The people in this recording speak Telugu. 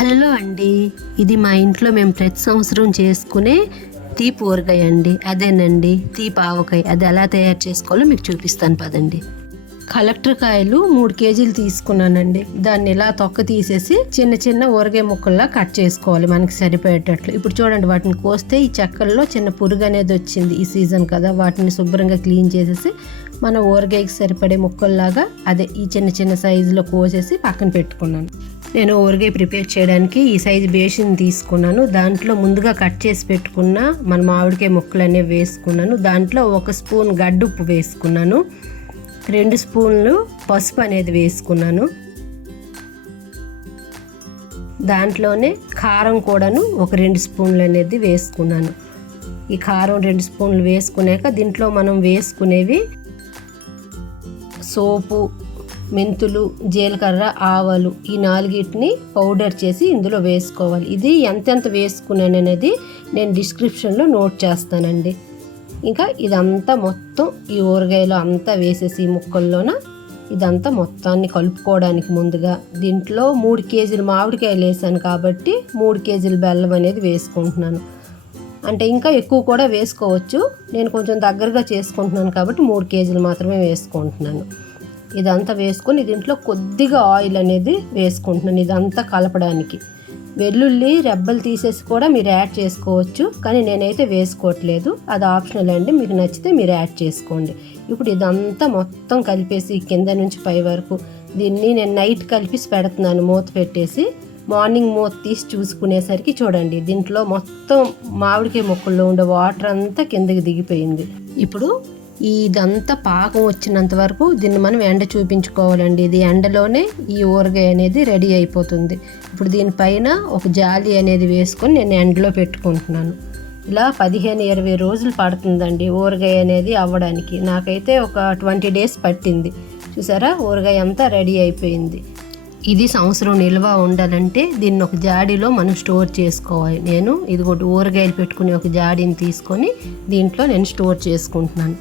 హలో అండి, ఇది మా ఇంట్లో మేము ప్రతి సంవత్సరం చేసుకునే తీపి ఊరగాయ అండి. అదేనండి తీపి ఆవకాయ. అది ఎలా తయారు చేసుకోవాలో మీకు చూపిస్తాను పదండి. కలెక్టర్ కాయలు 3 కేజీలు తీసుకున్నానండి. దాన్ని ఇలా తొక్క తీసేసి చిన్న చిన్న ఊరగాయ ముక్కల్లా కట్ చేసుకోవాలి మనకి సరిపోయేటట్లు. ఇప్పుడు చూడండి, వాటిని కోస్తే ఈ చెక్కల్లో చిన్న పురుగు అనేది వచ్చింది. ఈ సీజన్ కదా, వాటిని శుభ్రంగా క్లీన్ చేసేసి మన ఊరగాయకి సరిపడే ముక్కల్లాగా అదే ఈ చిన్న చిన్న సైజులో కోసేసి పక్కన పెట్టుకున్నాను. నేను ఊరగాయ ప్రిపేర్ చేయడానికి ఈ సైజు బేసిన్ తీసుకున్నాను. దాంట్లో ముందుగా కట్ చేసి పెట్టుకున్న మన మామిడికాయ ముక్కలు అనేవి వేసుకున్నాను. దాంట్లో 1 స్పూన్ గడ్డుప్పు వేసుకున్నాను. 2 స్పూన్లు పసుపు అనేది వేసుకున్నాను. దాంట్లోనే కారం కూడాను ఒక 2 స్పూన్లు అనేది వేసుకున్నాను. ఈ కారం 2 స్పూన్లు వేసుకున్నాక దీంట్లో మనం వేసుకునేవి సోపు, మెంతులు, జీలకర్ర, ఆవాలు, ఈ 4టిని పౌడర్ చేసి ఇందులో వేసుకోవాలి. ఇది ఎంతెంత వేసుకున్నాను అనేది నేను డిస్క్రిప్షన్లో నోట్ చేస్తానండి. ఇంకా ఇదంతా మొత్తం ఈ ఊరగాయలో అంతా వేసేసి ఈ ముక్కల్లోన ఇదంతా మొత్తాన్ని కలుపుకోవడానికి ముందుగా దీంట్లో 3 కేజీలు మామిడికాయలు వేసాను కాబట్టి 3 కేజీలు బెల్లం అనేది వేసుకుంటున్నాను. అంటే ఇంకా ఎక్కువ కూడా వేసుకోవచ్చు. నేను కొంచెం దగ్గరగా చేసుకుంటున్నాను కాబట్టి 3 కేజీలు మాత్రమే వేసుకుంటున్నాను. ఇదంతా వేసుకొని దీంట్లో కొద్దిగా ఆయిల్ అనేది వేసుకుంటున్నాను ఇదంతా కలపడానికి. వెల్లుల్లి రెబ్బలు తీసేసి కూడా మీరు యాడ్ చేసుకోవచ్చు, కానీ నేనైతే వేసుకోవట్లేదు. అది ఆప్షనల్ అండి, మీకు నచ్చితే మీరు యాడ్ చేసుకోండి. ఇప్పుడు ఇదంతా మొత్తం కలిపేసి కింద నుంచి పై వరకు దీన్ని నేను నైట్ కలిపేసి పెడుతున్నాను మూత పెట్టేసి. మార్నింగ్ మూత తీసి చూసుకునేసరికి చూడండి, దీంట్లో మొత్తం మామిడికాయ ముక్కల్లో ఉండే వాటర్ అంతా కిందకి దిగిపోయింది. ఇప్పుడు ఇదంతా పాకం వచ్చినంత వరకు దీన్ని మనం ఎండ చూపించుకోవాలండి. ఇది ఎండలోనే ఈ ఊరగాయ అనేది రెడీ అయిపోతుంది. ఇప్పుడు దీనిపైన ఒక జాలి అనేది వేసుకొని నేను ఎండలో పెట్టుకుంటున్నాను. ఇలా 15-20 రోజులు పడుతుందండి ఊరగాయ అనేది అవ్వడానికి. నాకైతే ఒక 20 డేస్ పట్టింది. చూసారా, ఊరగాయ అంతా రెడీ అయిపోయింది. ఇది సంవత్సరం నిల్వ ఉండాలంటే దీన్ని ఒక జాడీలో మనం స్టోర్ చేసుకోవాలి. నేను ఇది ఊరగాయలు పెట్టుకుని ఒక జాడీని తీసుకొని దీంట్లో నేను స్టోర్ చేసుకుంటున్నాను.